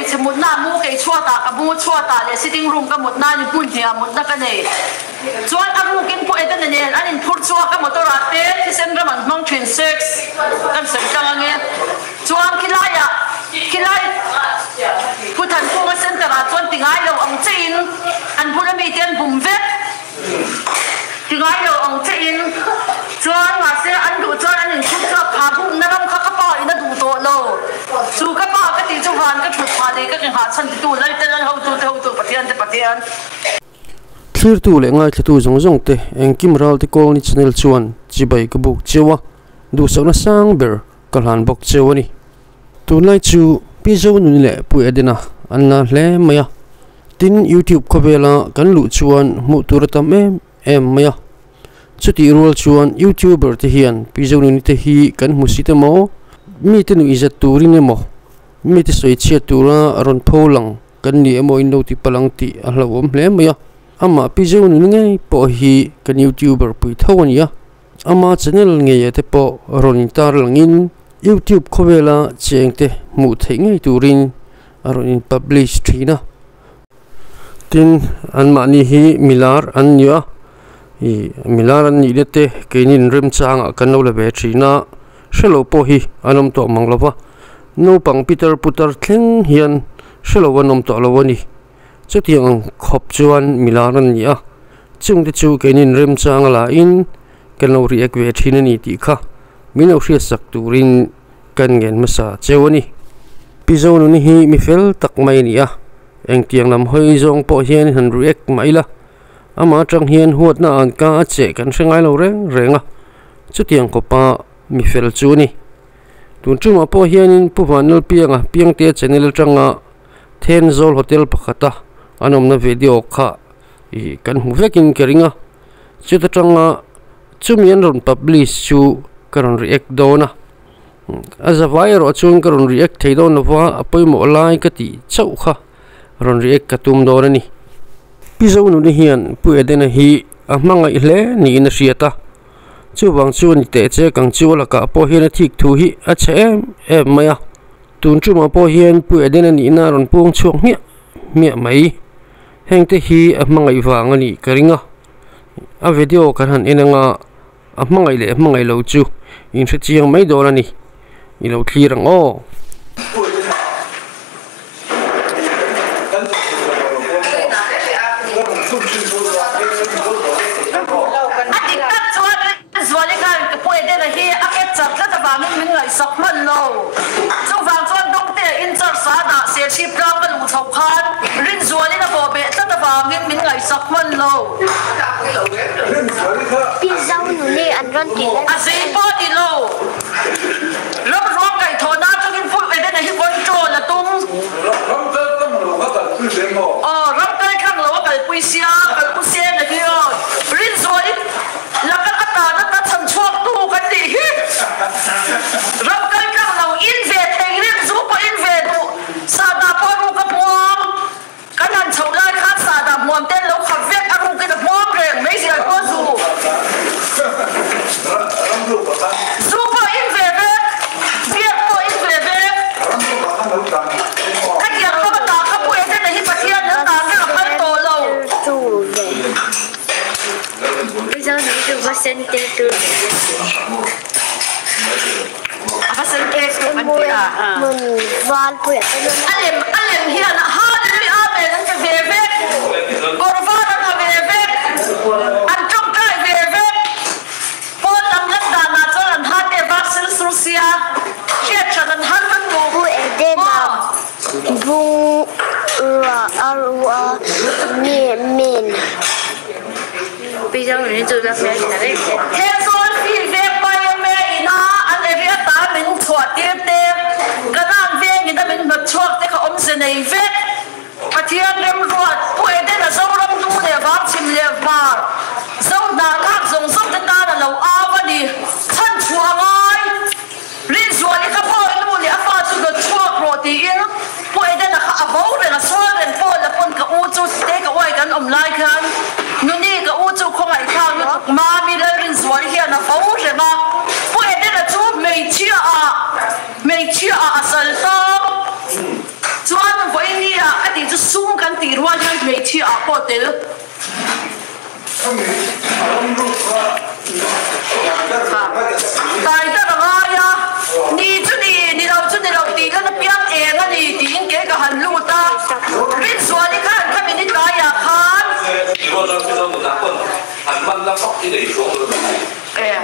ngày chỉ một na mua cái chua ta cái mua chua ta để sitting room cái một na như bún thì một na cái này chua ăn mua kinh phụ ấy này anh in phun chua cái một tôi ra tết thì xem ra mình mong chuyển sex cái xem cái nghe chua khi lại phụ thần phụ cái xem ra chua tiếng ai đâu ông chín anh phụ nó bị tiền bùng vết tiếng ai đâu ông chín chua mà sẽ anh đủ chua anh in phun chua phá bùng nó không có bao nó đủ tội đâu chú các bạn cái tiếng Trung Hoa cái thuật phá đi cái hạ chân tu lấy tên hậu tu bát thiên clear tu le ngai thatu zong zong te engkim ral te call ni channel chuan chi bai ka buk chewa du so na sang ber kalhan bok chewani tu lai chu pi zo nu le pu edina anna hle maya tin YouTube khobela kan lu chuan mu turatam em maya chuti rol chuan YouTuber te hian pi zo nu ni te hi kan musita mo mi te nu izat turin mo mi te soi chia tura ron pholang kan ni emo in ti palang ti a hlawom hle maya ama pi zo nu ngai po hi kan YouTuber pui thawani ama channel nge te po ron tar langin YouTube khowela chengte mu thei ngai turin aron in publish thina tin anma ni hi milar an nia hi milar an ni lete kenin rem changa kan lo le be thina shelo po hi anom to manglawa no pang Peter putar thleng hian shelo wanom to lawani chutiang khop chuan milaran nia chungte chu kenin rem changa la in kan lo react ve thina ni ti kha mino hria sak turin kan ngen masa chewani pizo nu ni hi mi fel tak mai nia eng tiang lam hoi zong po hian han react mai la ama tang hian huat na an ka che kan hrengai lo renga chutiang ko pa mi fel chu ni tun chu ma po hian in pu vanal piang te channel tanga Tenzol hotel pakhata anom na video kha I kan hu vekin keringa chuta tanga chumian ron publish chu karon react dona as a viral chung karon react thei don wa apoi mo lai ka ti chau kha ron react ka tum dona ni pizo nu ni hian pu edena hi amanga ile ni in riata chu wang chu ni te che kang chu la ka po hian thik thu hi a che em maya tun chu ma po hian pu edena ni na ron pung chuak mi mai hengte hi amangai wangani karinga a video kan han enanga amangai lo chu in chiang mai dolani I lo clearang o chuan mei thi a po tel tai ta ra ya ni chu ni lo ti ka na piang e nga ni ti in ke ka han lu ta rin so ni khan ka min ta ya khan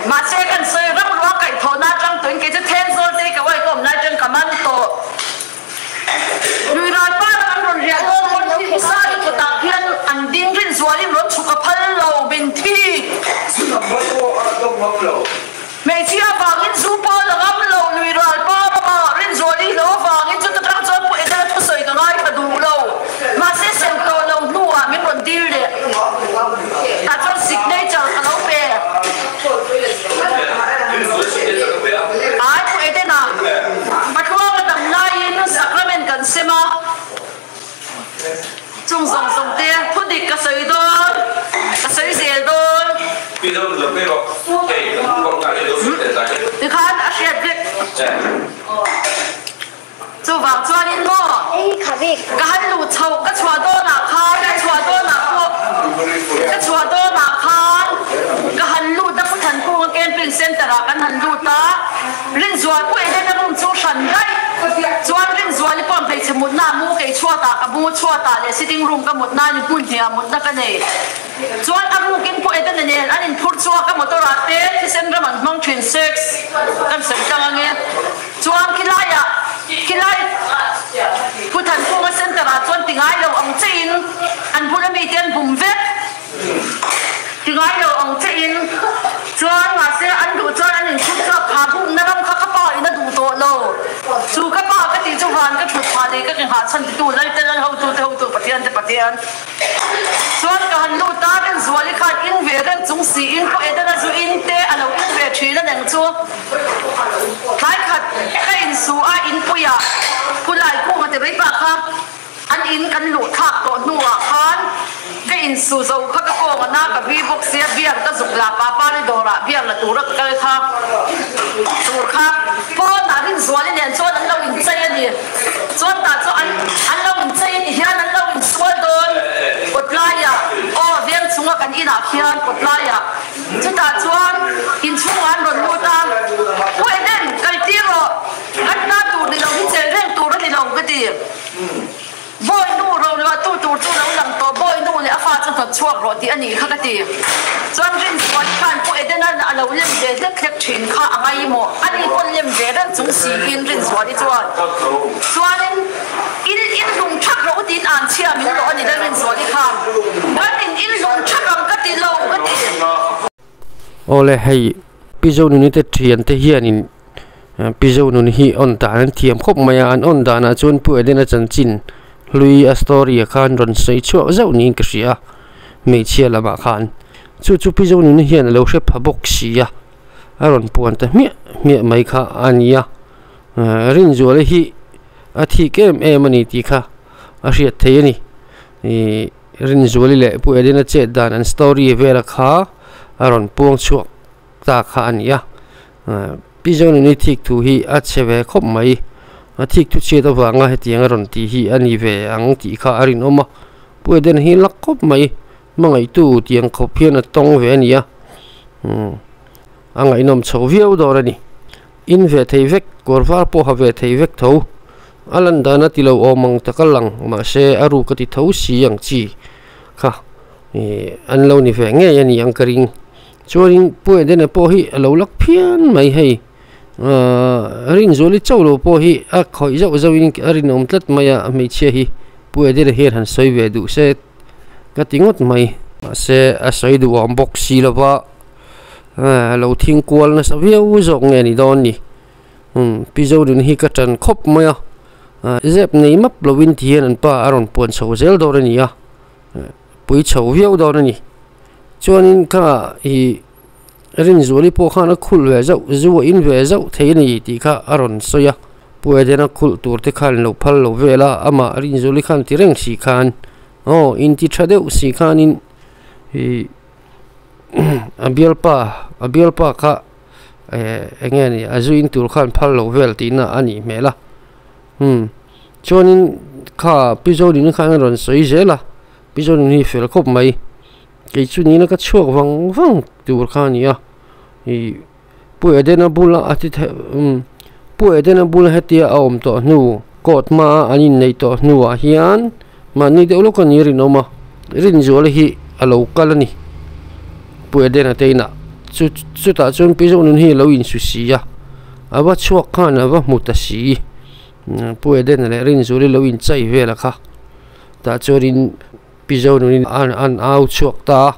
mà xe cần xây rất là cái thôn na trong tuyến cái thiên sơn đây cái vậy cũng na trong cảm ơn tổ người nói ba là anh riêng ông muốn đi xa đi của ta thiên anh điên trên dưới đi muốn chụp cái lâu bình thi mấy chị vàng in super là ngắm lâu người nói ba mà trên dưới đi lâu vàng in chút tất cả bụi ra chút sợi cái ngay cả đủ lâu mà xe xem to lâu nua mình muốn đi đấy à trong xịt đây chẳng có lâu về ai cũng thế nào mà không có tầm nay nó sacrament cần xem à chung song song thế thôi đi cái sợi đó cái sợi dễ đó thì khán đã xem việc chú vàng cho anh nó cái hắn lụt sầu cái chùa đó là khán cái chùa đó là cái chùa đó là khán cái hắn lụt đã phát hành công cái camping center là cái hắn lụt đó lên chùa quay đây nó cũng chú sẵn đấy chùa lên chùa thì còn phải xem một năm mua cái chùa ta cái mua chùa ta để sitting room cái một năm thì buồn thì một năm cái này chùa anh mua cái quay đây này anh in phun chùa cái một tổ rát tết thì xem ra mình mong chuyển sex cái sự tăng nghe chùa khi lạiผู้ทันพวกเส้นตลาดจนติงไอ้เราองจีนอันพูดมีเตียนบุ่มเวทติงไอ้เราองจีนจวนมาเสียอันดูจวนอันหนึ่งชุดก็พาพุ่งนั่งข้ากระเป๋าอินดูโตโลชูกระเป๋าก็ตีจุวันก็ฉุดพาดีก็ยังหาฉันดูไล่เต้นเขาดูปะเทียนจวนก็หันดูตาเป็นสวยขาดอินเวกันจงสีอินพวกเอ็ดนั่นจูอินเตอันเราอินเวชีนั่นเองจูหลายขัดก็อินสูอินปุยะผู้หลายผู้มาแต่ไม่ปากครับอันอินกันหลุดทักตัวหนัวคันก็อินสูโซ่เขาก็โกงกันหน้ากับวีบกเสียเบี้ยก็สุกลาป้าได้โดระเบี้ยละตัวรักกันเลยครับสูครับเพราะตาดินสวนเนี่ยชวนอันเราอินใจนี่ชวนตาชวนอันเราอินใจนี่เฮียอันเราอินสวนโดนกดไล่อ่ะอ๋อเบี้ยชงกันอินอ่ะเฮียกดไล่อ่ะชุดตาชวนอินชงอันโดนมูตาพวกเด่นกันตีโรอันน่าดูนี่เราที่เจอเรื่องตัวนี่เราก็ดีบอยนู่เราเลยว่าตู้เราหลังตัวบอยนู่เลยอาฟ้าจะถอดช่วงรถที่อันนี้ข้าก็ดีจนรินสวนขันพวกเด่นนั่นเราเลี้ยงเด็กเล็กชินข้าอะไรหมดอันนี้คนเลี้ยงเด็กนั่นจงสีอินรินสวนที่จวนอินลุงชักเราดินอ่านเชื่อมิ้นเราอันนี้ได้รินสวนที่ข้าวันอินลุงชักเราก็ดีเราก็ดีโอ้เลยให้พี่เจ้าหนุ่มนี่เทียนเฮียนินพี่เจ้าหนุ่มฮีอ่อนตาอันเทียมคบมาอันอ่อนตานะจนผู้เด่นจันจินลุยอัสตอรีขันรอนใส่ชั่วเจ้านี่ก็เสียไม่เชื่อละมาขันจู่พี่เจ้าหนุ่มเฮียนเราเชื่อพบกเสียอารอนปวนแต่เมียไม่ข้าอันนี้รินจัวเลยฮีอาทิตย์เกมมันนี่ตีข้าอาเสียเทียนี่รินจัวเลยแหละผู้เด่นเจ็ดด้านอันสตอรีเวลาข้าอารอนปวงชั่วตาข้าอันนี้พี่เจ้าหนุ่มทิกทูฮีอาเชเวคบไหมทิกทุเชื่อตัวว่างาเหตียงรอนตีฮีอันนี้เวอังตีข้าอารินอมาผู้เดินฮีลักคบไหมมังไอตู้เตียงเขาเพียนตรงเวนี่อังไอนอมชาวเวียวดอร์นี่อินเวทเวกกอร์ฟาร์โปฮาเวทเวกเท่าอัลันดานาติเราอมังตะกัลลังมาเชอารูกติเท่าสียังจีค่ะอันเรานี่เวงเงี้ยนี่ยังกระริงชวนผู้เดินพอฮีเราลักเพียนไม่ให้รินโซลิเจ้าโลพอฮีคอยเจ้าอินรินอมตัดมาไม่เชื่อฮีผู้เดินเฮียหันสวยเวดูเสร็จก็ติงดไม่เสร็จสวยดูอันบ็อกซี่ละว่าเราทิ้งกวลนะสวีเอาจงเงี้ยนี่ดอนนี่พี่เจ้าดูนี่ก็จันคบมาเจ็บในมับเราวินเทียนป้าอารอนปวนชาวเซลดอนนี่ปุยชาวเวียวดอนนี่ชวนข้ารินโซลิพอข้านักคุลเวเจ้าจูอินเวเจ้าเทียนี่ตีข้าอารอนสอยผู้เดินนักคุลตัวที่ขันเราพัลเราเวลาอามารินโซลิขันที่เร่งสีขันอินที่ชาเดวสีขันอาเบียลป้าข้าเงี้ยนี่อาจูอินตัวขันพัลเราเวลตีน่ะอันนี้เมล่ะชวนข้าพิจารณาขันอารอนสอยเจล่ะ bây giờ ni fel khop mai cái chu ni nó cái chuộc vang vang tur kha ni à thì bùi đen bula ati bùi đen bula hetia om to nu kot ma anin nei to nu a hian ma ni de lo kan ni rin oma rin zol hi alo kalani bùi đen ateina chu ta chun bây giờ nun hi lo in su si ya aba chuak khan aba mutasi bùi đen le rin zol lo in chai vela kha ta chorin pizo nun an au chuak ta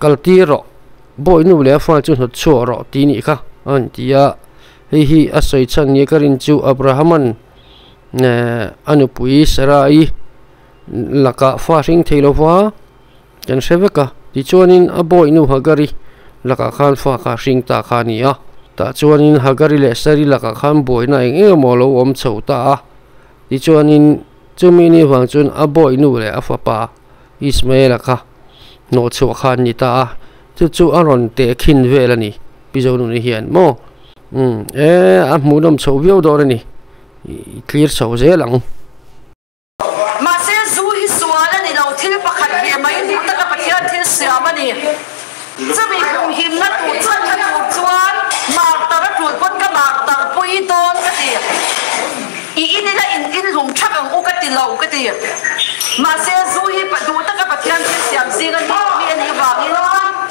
kalti ro boy nu le fa chu hot chu ro ti ni kha an tia hi asoi chan ni karin chu abrahaman anupui sarai laka fa ring theilowa kan seveka ti chuanin a boy nu hagari laka khan fa kha ring ta kha ni a ta chuanin hagari le sari laka khan boy na eng mo lo om chho ta a ti chuanin chumi ni wang chun a boy nu le a fa pa ismail kha no chu khan ni ta chu aron te khin vela ni pizo nu ni hian mo a munam chho vio do ni clear chho je lang ma se zu hi suala ni lo thil pakhat be mai ni ta ka pathian thil siama ni chabi kum him na tu chan na tu chuan mak tara tu pon ka mak tar pui don ka ti in la in lum thak ang u ka ti lo ka ti ma se zu hi pa du ta ka pathian thil siam si ga ni ani wa ni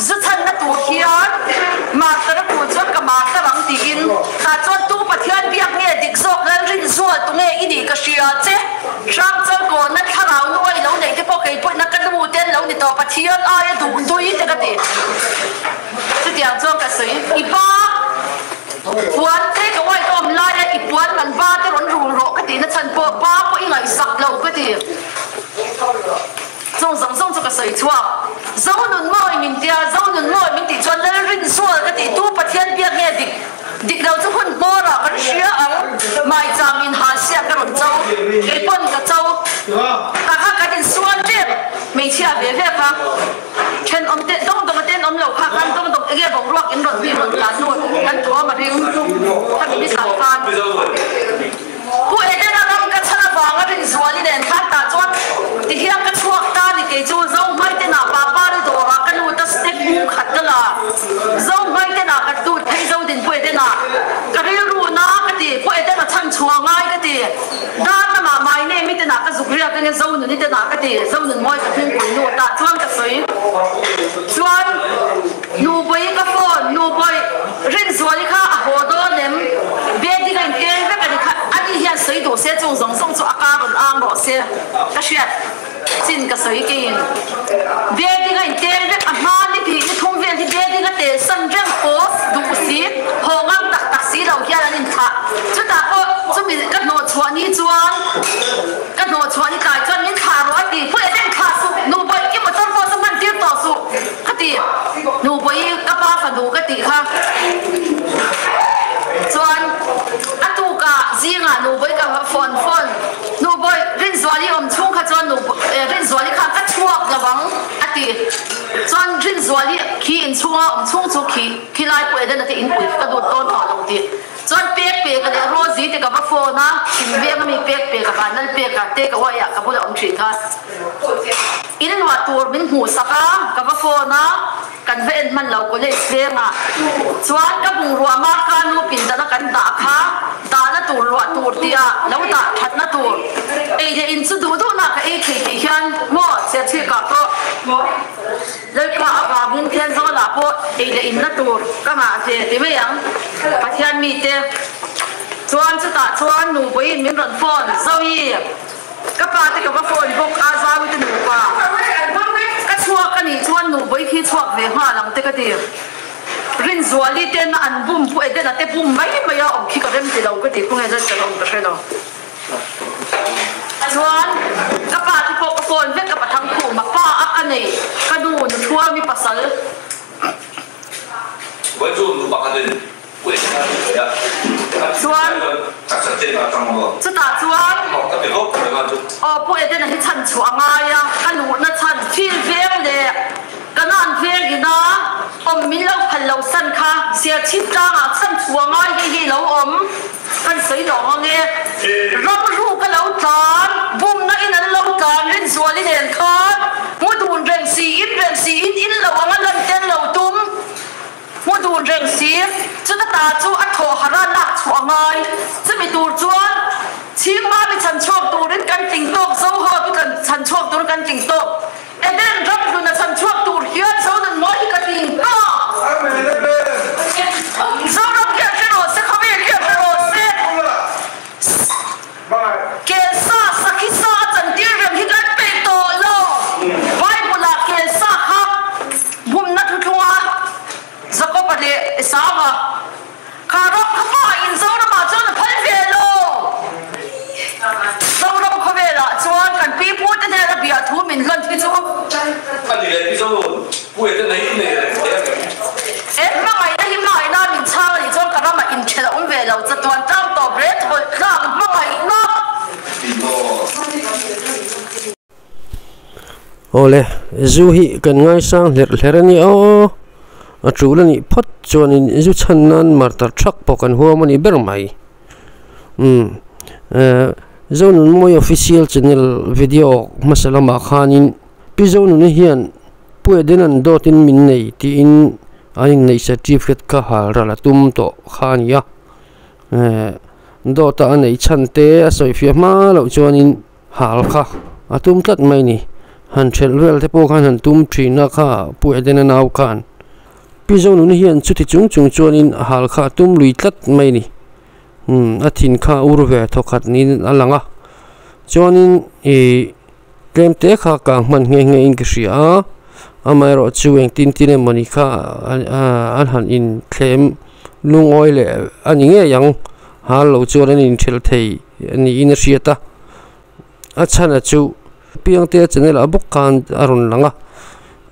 zu chan na tu hian mak tara tu chuan ka mak tarang ti in ta chuan tu pathian biak nge dik zok lan rin zual tu nge ini ka sia che sang chang ko na tharau noi lo nei te po kai po na kan mu ten lo ni to pathian ai du tui te ka ti chu tiang chong ka sei i ba puan te ka wai tom lai i puan man ba te ron ru ro ka ti na chan po ba po i ngai sak lo ka ti zong zong zong chu ka sei chua zong nun moi min tia zong nun moi min ti chuan la rin sual ka ti tu pathian biak nge dik lo chu hun bo ra ka sia ang mai chang in ha sia ka ron chau e pon ka chau ta kha ka tin suan te me chia ve ve kha chen om te dong dong ten om lo kha kan dong dong ge bong ruak in ron bi ron la nu kan to ma ring ta bi sa kan ku e de na ram ka chana ba nga rin zuali den kha ta chuan ti hiang ka chuak ta ni ke chu zo mai te na pa pa ri do ra kan u ta step mu khat ka la zo mai te na ka tu thei zo din pu e de na ka ri ru na ka ti pu e de na chan chua ngai ka ti da na ma mai ne mi te na ka zukria ka ne zo nu ni te na ka ti zo nu moi ka thing pui nu ta chuan ka soi chuan nu boi ka phone nu boi rin zuali kha a ho do nem be di kan te ka ni kha ani hian soi do se chung zong zong chu aka ron ang ro se ka shiat chin ka soi ke in be di kan te a ma ni thi ni thum ven thi be di ka te san rem post du si ho ngam tak tak si lo hian an in tha chu ta ko chu mi ka no chua ni chuan ka no chua ni kai chuan min tha ro ti pu e den kha su nu boi ki mo tor ko sa man ti to su ka ti nu boi ka pa fa du ka ti kha chuan atu ka zinga nu boi ka phone nu boi rin zwali om chung kha chuan nu rin zwali kha ka chuak lawang ati chuan rin zwali khi in chunga om chung chu khi lai pu eden ati in pui ka du ton ta lo ti chuan pek ka le rozi te ka phone na kim ve ma mi pek ka ba nal pek ka te ka wa ya ka bula om thin kha in wa tur min hu saka ka phone na kan ven man lo ko le svenga chuan ka bung ruwa ma ka nu pin da kan da kha da na tur ruwa tur tia lo da that na tur e de in chu du na ka e thi ti hian mo se thi ka to le ka ba mun thian zo la po e de in na tur ka ma se ti me yang pa thian mi te chuan chu ta chuan nu boi min ron phone zo yi ka pa te ka phone bok a za wi te nu pa chuak ani chuan nu boi khi chuak ve ma lang te ka ti rin zuali ten an bum pu e den ate bum mai mai a om khi ka rem ti lo ka ti ku nge ja chalom ka shelo chuan ka pa ti po ka phone ve ka pa thang khu ma pa a ka nei ka nu nu thua mi pasal wai chu nu pa ka den ku e ka ya chuan ka sa te na tang mo chu ta chuan ka be ho ka ga chu pu e den hi chan chua nga ya ka nu na chan fil ve le ka nan ve gi na om mi lo phal lo san kha sia chip ta nga chan chua nga hi lo om kan sei lo nge ram ru ka lo tan bum na in an lo tan rin zuali nen kha ta chú ắt thọ hà ra lạc chua ngay chứ bị tụt chuan chỉ mà bị chăn chuộc tụt đến căn tình tộc sâu hơn bị cần chăn chuộc tụt căn tình tộc em đến rất luôn là chăn chuộc tụt hiến sâu đến mỗi cái tình tộc sâu lắm kia cái đồ sẽ không biết kia cái đồ sẽ kia sa sakhi sa chân tiêu rằng hi cái bê tổ lo vai bộ là kia sa khắp bùm nát thua giờ có vấn đề sao mà khá rộng khá mà in sâu nó mà cho nó phân về lo sâu rộng khá về là cho cần bị bút thế này là bị thu mình lần thì cho anh thì lấy ví dụ bùi cái này em mà ngày nay mình sang thì cho cả mà in chơi là ông về là rất toàn trang tổ bread thôi làm mà ngày nó ole zu hi kan ngai sang ler ni o a tru la ni phot chuan in zu chan nan mar tar thak pokan huam ani ber mai zone moi official channel video masalama khanin pi zone ni hian pue denan dotin min nei ti in aning nei certificate ka har la tum to khania do ta nei chante a soi fi ma lo chuan in hal kha atum tlat mai ni han thel vel te po khan han tum thina kha pue denan au khan pi zone ni hian chuti chung chuan in hal kha tum lui tlat mai ni athin kha urve thokhat nin alanga chuanin tlem te kha ka man nge in kria amai ro chueng tin mani kha an han in thlem lungoi le ani nge yang halo chuan in thil thei ani in riata achana chu piang te channel abuk kan arun langa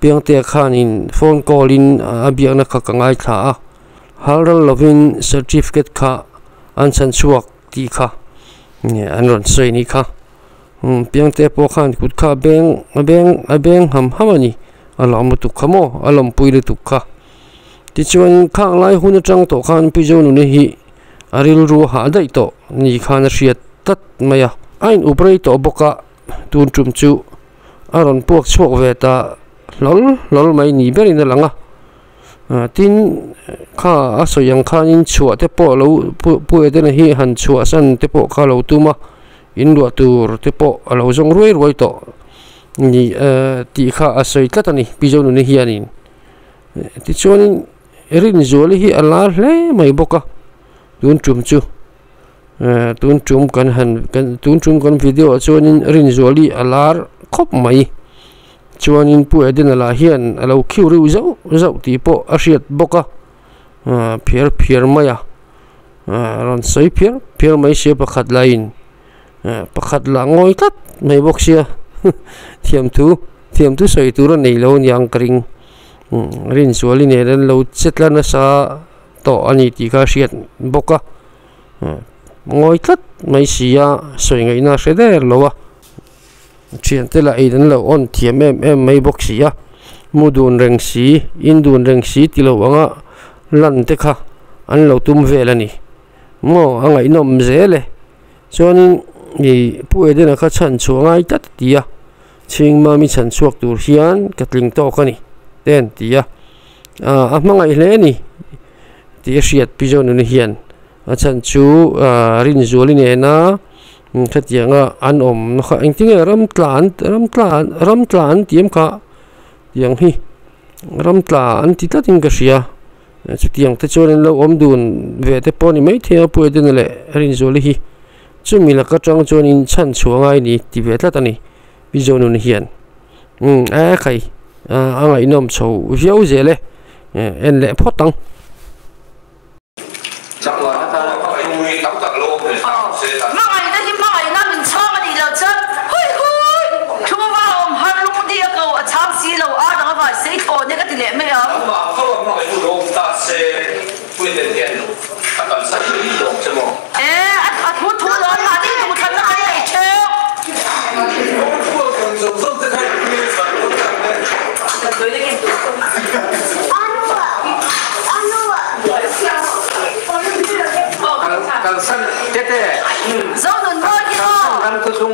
piang te khan in phone call in abiang na kha kangai tha halral lovin certificate kha an chan chuak ti kha an ron sei ni kha piang te po khan kut kha beng ham ani alam tu khamo alam puile tu kha ti chuan kha lai hun atang to khan pi zo nu ne hi aril ru ha dai to ni khan riat tat maya ain uprai to boka tun tum chu aron puak chuak ve ta lol mai ni berin langa tin kha asoyang khan in chua te po lo pu eden hi han chua san te po kha lo tuma in lu tur te po alo jong ruai to ni ti kha asoi tlatani pizonu ni hianin ti chuanin rin zoli hi alar hle mai boka tun tum kan video chuanin rin zoli alar khop mai chuanin pu eden ala hian alo khiu ru zau ti po a riat boka phiar maya ron sei phiar mai se pakhat lain pakhat la ngoi tat mai bok sia thiam tu soi tu ron nei lo nyang kring rin zuali ne ren lo chetlana sa to ani ti ka riat boka ngoi tat mai sia soi ngai na seder lowa chian te la aidan lo on thiam em mai bok sia mudun reng si indun reng si ti lo anga lan te kha an lo tum velani mo anga inom zele chuanin ni pu edena kha chan chuangai tat tia ching ma mi chan chuak tur hian katling to kani ten tia a hmangai hle ni ti riat pizon ni hian a chan chu rin zuali ne na khatianga an om no kha engtinge ram tlan tiam kha yang hi ram tlan ti tatin ka ria chu tiang te choren lo om dun ve te poni mai the pu den le rin zuali hi chu mila ka tang chon in chan chuangai ni ti ve tlat ani bizonu ni hian a khai angai nom chho viau zele en le photang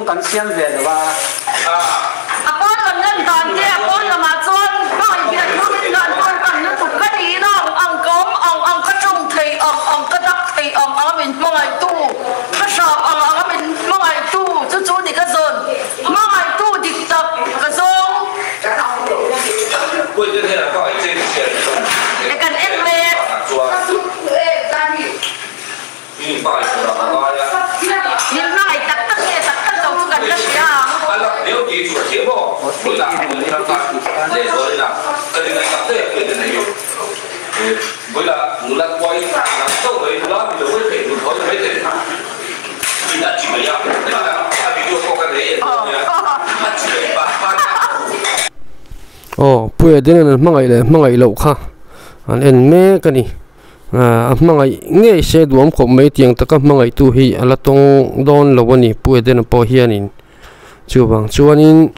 kan siang về rồi ba con còn nhân toàn kia con là mà con coi việc nó nên con còn nó thuộc cái gì đó ông cốm ông có trông thì ông bữa nào cũng tham gia để rồi là cái này cảm thấy cái này với là nó là quay là sâu với nó là nó với thể nó với thể chỉ là chỉ mấy ạ nên là video có cái đấy mà chỉ ba puya den mangai lo kha an en me kani mangai nge se duam kho me tiang taka mangai tu hi ala tong don lo wani puya den po hianin chuwang chuanin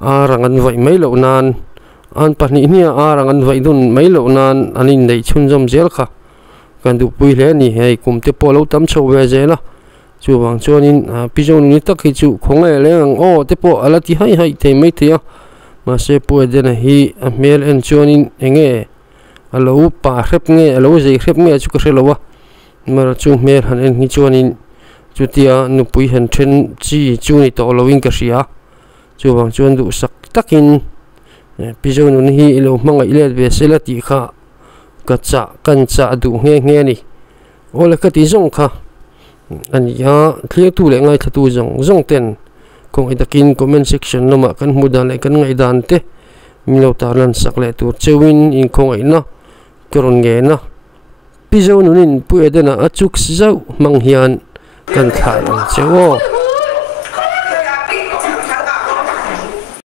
rangan vai mai lo nan an pani nia rangan vai dun mai lo nan anin nei chun jom zel kha kan du pui le ni hei kumte polo tam chho we zela chuwang chuanin pijon ni tak hi chu khongai leng te po ala ti hai te mai te mase puya den hi mel en chuanin enge alo pa hrep nge alo zei hrep nge chu ka hrelowa mar chu mel han en hi chuanin chutia nu pui han then chi chu ni to loving ka ria chuwang chuan du sak takin pijon ni hi lo mangai le ve selati kha ka cha kan cha du nge ni ola ka ti zong kha ania clear tu le ngai thatu zong ten kung itakin comment section nama kan mudan kan ngai dan te milo taran sakle tur chewin in kong ai na koron nge na pizo nunin puedena achuk zau manghian kan khan chewo